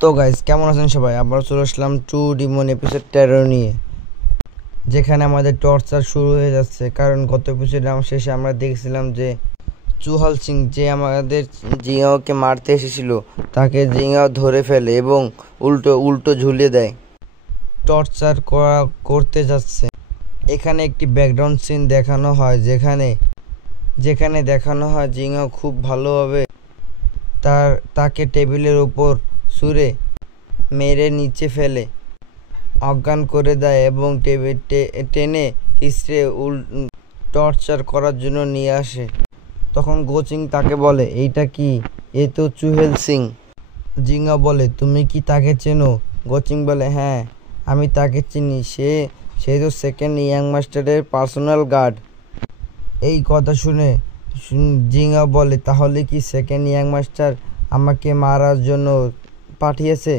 তো গাইস, কেমন আছেন সবাই? আবার চলে আসলাম টু ডিমন এপিসোড 13 নিয়ে, যেখানে আমাদের টর্চার শুরু হয়ে যাচ্ছে। কারণ গত এপিসোডে শেষে আমরা দেখছিলাম যে চুহাল সিং, যে আমাদের জিঙ্গাওকে মারতে এসেছিল, তাকে জিঙ্গাও ধরে ফেলে এবং উল্টো উল্টো ঝুলিয়ে দেয়, টর্চার করতে যাচ্ছে। এখানে একটি ব্যাকগ্রাউন্ড সিন দেখানো হয়, যেখানে দেখানো হয় জিঙ্গাও খুব ভালোভাবে তাকে টেবিলের উপর ছুঁড়ে মেরে নিচে ফেলে অজ্ঞান করে দেয় এবং টেনে হিসড়ে টর্চার করার জন্য নিয়ে আসে। তখন গোচিং তাকে বলে, এইটা কি? এ তো চুহেল সিং। জিঙ্গা বলে, তুমি কি তাকে চেনো? গোচিং বলে, হ্যাঁ আমি তাকে চিনি, সে তো সেকেন্ড ইয়াং মাস্টারের পার্সোনাল গার্ড। এই কথা শুনে জিঙ্গা বলে, তাহলে কি সেকেন্ড ইয়াং মাস্টার আমাকে মারার জন্য পাঠিয়েছে?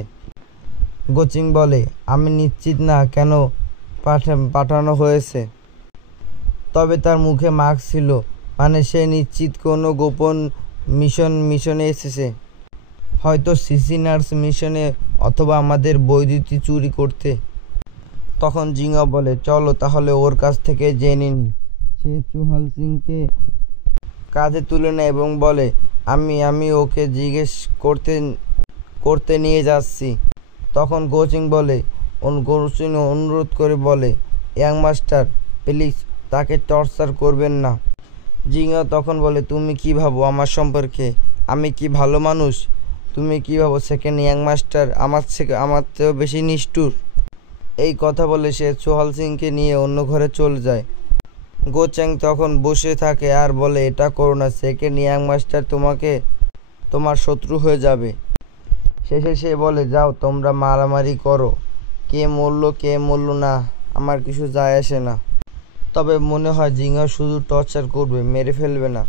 গোচিং বলে, আমি নিশ্চিত না কেন পাঠানো হয়েছে, তবে তার মুখে মাস্ক ছিল, মানে সে নিশ্চিত কোনো গোপন মিশনে এসেছে, হয়তো সিসি নার্স মিশনে অথবা আমাদের বৈদ্যুতিক চুরি করতে। তখন জিঙ্গা বলে, চলো তাহলে ওর কাছ থেকে জেনে নিই। সে চুহাল সিংকে কাঁধে তুলে নেয় এবং বলে, আমি ওকে জিজ্ঞেস করতে নিয়ে যাচ্ছি। তখন কোচিং অনুরোধ করে বলে, ইয়াং মাস্টার প্লিজ তাকে টর্চার করবেন না। জিঙ্গা তখন বলে, তুমি কি ভাবো আমার সম্পর্কে? আমি কি ভালো মানুষ? তুমি কি ভাবো সেকেন্ড ইয়াং মাস্টার আমার চেয়েও বেশি নিষ্ঠুর? এই কথা বলে সে চুহাল সিংকে নিয়ে অন্য ঘরে চলে যায়। গোচ্যাং তখন বসে থাকে আর বলে, এটা করো না, সেকেন্ড ইয়াং মাস্টার তোমার শত্রু হয়ে যাবে। শেষে সে বলে, যাও তোমরা মারামারি করো, কে মরল না আমার কিছু যায় আসে না। তবে মনে হয় জিঙ্গা শুধু টর্চার করবে, মেরে ফেলবে না,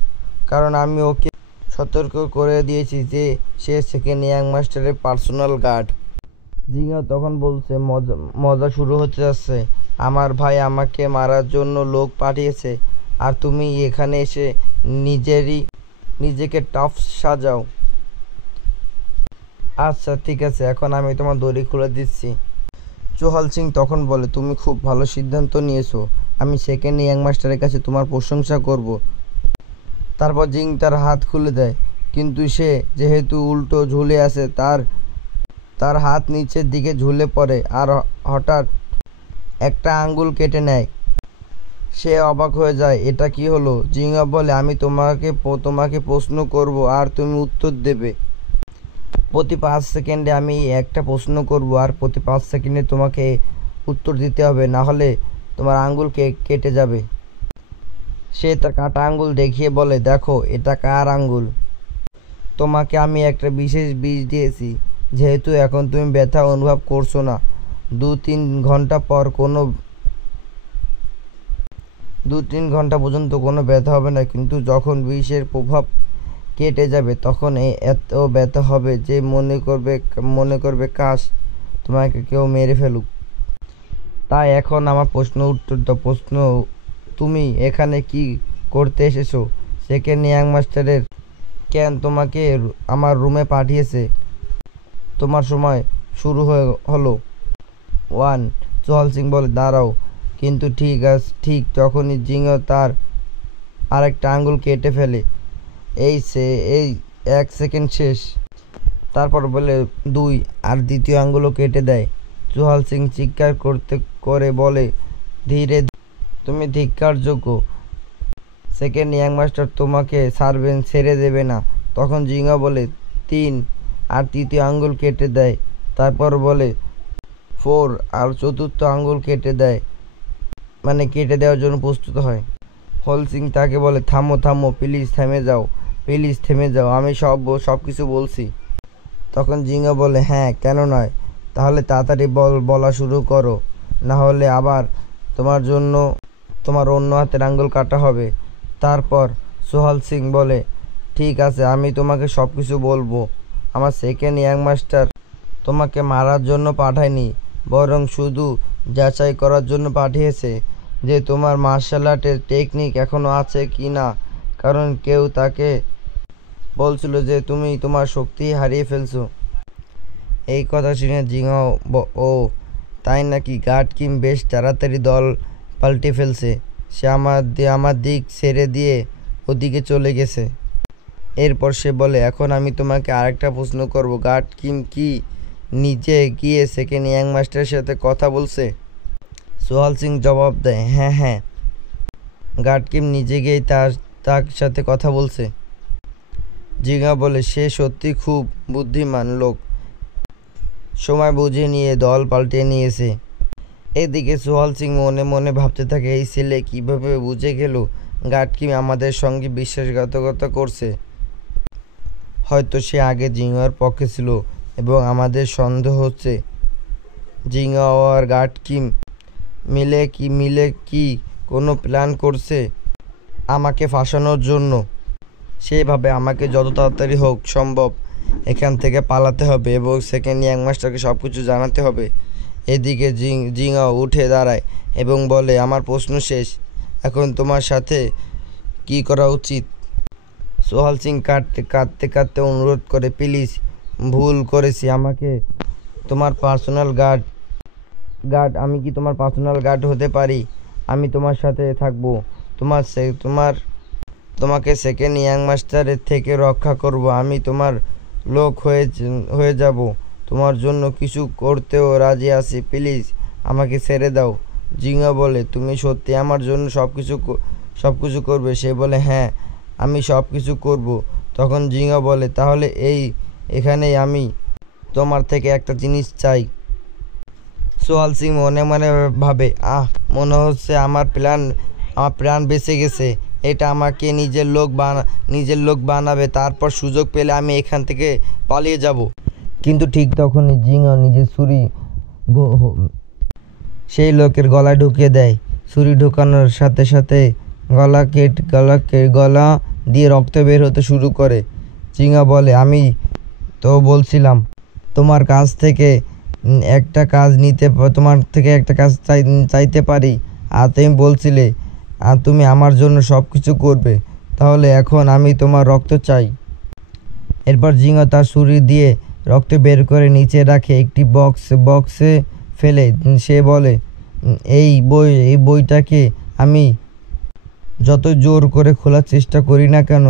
কারণ আমি ওকে সতর্ক করে দিয়েছি যে সে সেকেন্ড ইয়াং মাস্টারের পার্সোনাল গার্ড। জিঙ্গা তখন বলছে, মজা শুরু হতে যাচ্ছে, আমার ভাই আমাকে মারার জন্য লোক পাঠিয়েছে আর তুমি এখানে এসে নিজেকে টাফ সাজাও। আচ্ছা ঠিক আছে, এখন আমি তোমার দড়ি খুলে দিচ্ছি। চুহাল সিং তখন বলে, তুমি খুব ভালো সিদ্ধান্ত নিয়েছো, আমি সেকেন্ড ইয়াং মাস্টারের কাছে তোমার প্রশংসা করব। তারপর জিং তার হাত খুলে দেয়, কিন্তু সে যেহেতু উল্টো ঝুলে আছে, তার হাত নিচের দিকে ঝুলে পড়ে আর হঠাৎ একটা আঙ্গুল কেটে নেয়। সে অবাক হয়ে যায়, এটা কি হলো? জিঙ্গা বলে, আমি তোমাকে প্রশ্ন করব আর তুমি উত্তর দেবে। প্রতি 5 সেকেন্ডে আমি একটা প্রশ্ন করব আর প্রতি 5 সেকেন্ডে তোমাকে উত্তর দিতে হবে, না হলে তোমার আঙ্গুল কেটে যাবে। সে তার কাটা আঙ্গুল দেখিয়ে বলে, দেখো এটা কার আঙ্গুল? তোমাকে আমি একটা বিশেষ বিষ দিয়েছি, যেহেতু এখন তুমি ব্যথা অনুভব করছো না। 2-3 ঘন্টা পর 2-3 ঘন্টা পর্যন্ত কোনো ব্যথা হবে না, কিন্তু যখন বিষের প্রভাব কেটে যাবে তখন এত ব্যথা হবে যে মনে করবে কাশ তোমাকে কেউ মেরে ফেলুক। তাই এখন আমার প্রশ্ন, তুমি এখানে কি করতে এসেছো? সেকেন্ড ইয়াং মাস্টারের কেন তোমাকে আমার রুমে পাঠিয়েছে? তোমার সময় শুরু হলো। 1 চুহাল সিং বলে, দাঁড়াও, কিন্তু ঠিক তখনই জিঙ্গা তার আরেকটা আঙ্গুল কেটে ফেলে। এই 1 সেকেন্ড শেষ। তারপর বলে 2 আর দ্বিতীয় আঙ্গুলও কেটে দেয়। চুহাল সিং চিৎকার করে বলে, ধীরে তুমি ধিক্কারযোগ্য, সেকেন্ড ইয়াং মাস্টার তোমাকে ছেড়ে দেবে না। তখন জিঙ্গা বলে 3 আর তৃতীয় আঙ্গুল কেটে দেয়। তারপর বলে 4 আর চতুর্থ আঙ্গুল কেটে দেওয়ার জন্য প্রস্তুত হয়। হল সিং তাকে বলে, থামো প্লিজ থেমে যাও, আমি সব কিছু বলছি। তখন জিঙ্গা বলে, হ্যাঁ কেন নয়, তাহলে তাড়াতাড়ি বলা শুরু করো, না হলে আবার তোমার অন্য হাতের আঙ্গুল কাটা হবে। তারপর চুহাল সিং বলে, ঠিক আছে, আমি তোমাকে সব কিছু বলবো। আমার সেকেন্ড ইয়াং মাস্টার তোমাকে মারার জন্য পাঠায়নি, বরং শুধু যাচাই করার জন্য পাঠিয়েছে যে তোমার মার্শাল আর্টের টেকনিক এখনো আছে কি না, কারণ কেউ তাকে বলছিল যে তুমি তোমার শক্তি হারিয়ে ফেলছো। এই কথা শুনে জিঙ্গাও ও তাই নাকি, গার্ড কিম বেশ তাড়াতাড়ি দল পাল্টে ফেলছে। সে আমার দিক ছেড়ে দিয়ে ওদিকে চলে গেছে। এরপর সে বলে, এখন আমি তোমাকে আরেকটা প্রশ্ন করব, গার্ড কিম কি নিজে গিয়ে সেকেন্ড ইয়াং মাস্টারের সাথে কথা বলছে? সোহাল সিং জবাব দেয়, হ্যাঁ। গার্ড কিম নিজে গিয়ে তার সাথে কথা বলছে। জিঙ্গা বলে, সে সত্যি খুব বুদ্ধিমান লোক, সময় বুঝে নিয়ে দল পাল্টে নিয়েছে। এদিকে সোহাল সিং মনে মনে ভাবতে থাকে, এই ছেলে কিভাবে বুঝে গেল গার্ড কিম আমাদের সঙ্গে বিশ্বাসঘাতকতা করছে। হয়তো সে আগে জিঙ্গার পক্ষে ছিল এবং আমাদের সন্দেহ হচ্ছে জিঙ্গা আর গার্ড কিম মিলে কি কোনো প্ল্যান করছে আমাকে ফাঁসানোর জন্য। সেইভাবে আমাকে যত তাড়াতাড়ি হোক সম্ভব এখান থেকে পালাতে হবে এবং সেকেন্ড ইয়াং মাস্টারকে সব কিছু জানাতে হবে। এদিকে জিঙ্গাও উঠে দাঁড়ায় এবং বলে, আমার প্রশ্ন শেষ, এখন তোমার সাথে কি করা উচিত? সোহাল সিং কাঁদতে অনুরোধ করে, প্লিজ, ভুল করেছি, আমাকে তোমার পার্সোনাল গার্ড আমি কি তোমার পার্সোনাল গার্ড হতে পারি? আমি তোমার সাথে থাকবো, তোমাকে সেকেন্ড ইয়াং মাস্টারের থেকে রক্ষা করব, আমি তোমার লোক হয়ে যাব, তোমার জন্য কিছু করতেও রাজি আছি, প্লিজ আমাকে ছেড়ে দাও। জিঙ্গা বলে, তুমি সত্যি আমার জন্য সব কিছু করবে? সে বলে, হ্যাঁ, আমি সব কিছু করব। তখন জিঙ্গা বলে, তাহলে এখানেই আমি তোমার থেকে একটা জিনিস চাই। সোহাল সিং মনে মনে ভাবে, মনে হচ্ছে আমার প্রাণ বেঁচে গেছে, এটা আমাকে নিজের লোক বানাবে, তারপর সুযোগ পেলে আমি এখান থেকে পালিয়ে যাব। কিন্তু ঠিক তখনই জিঙ্গা নিজের ছুরি সেই লোকের গলায় ঢুকিয়ে দেয়। ছুরি ঢোকানোর সাথে সাথে গলা দিয়ে রক্ত বের হতে শুরু করে। জিঙ্গা বলে, আমি তো বলছিলাম তোমার থেকে একটা কাজ চাইতে পারি, আর তুমি বলছিলে আর তুমি আমার জন্য সব কিছু করবে, তাহলে এখন আমি তোমার রক্ত চাই। এরপর জিঙ্গা তার ছুরি দিয়ে রক্ত বের করে নিচে রাখে একটি বক্সে ফেলে সে বলে, এই বইটাকে আমি যত জোর করে খোলার চেষ্টা করি না কেন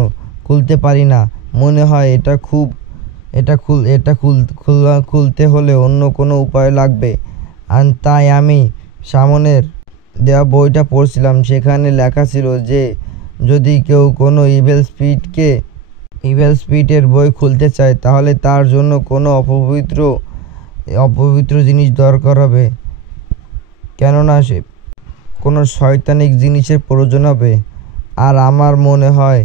খুলতে পারি না, মনে হয় এটা খুলতে হলে অন্য কোনো উপায় লাগবে। আর তাই আমি সামনের দেওয়া বইটা পড়ছিলাম, সেখানে লেখা ছিল যে যদি কেউ কোনো ইভেল স্পিরিটের বই খুলতে চায় তাহলে তার জন্য কোনো অপবিত্র জিনিস দরকার হবে, কেননা সে কোনো শয়তানিক জিনিসের প্রয়োজন হবে। আর আমার মনে হয়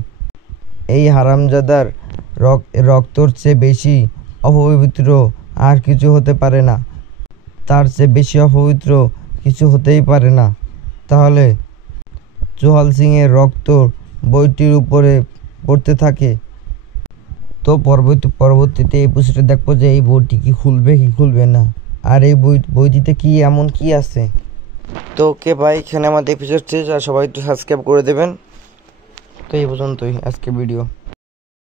এই হারামজাদার রক্তর চেয়ে বেশি অপবিত্র আর কিছু হতে পারে না, তার চেয়ে বেশি অপবিত্র কিছু হতেই পারে না। তাহলে সোহাল সিং এর রক্ত বইটির উপরে পড়তে থাকে। তো পরবর্তীতে এপিসোডে দেখবো যে এই বইটি কি খুলবে না, আর এই বইটিতে এমন কি আছে। তো ওকে ভাই, এখানে আমাদের এপিসোড শেষ, আর সবাই একটু সাবস্ক্রাইব করে দেবেন। তো এই পর্যন্তই আজকে ভিডিও।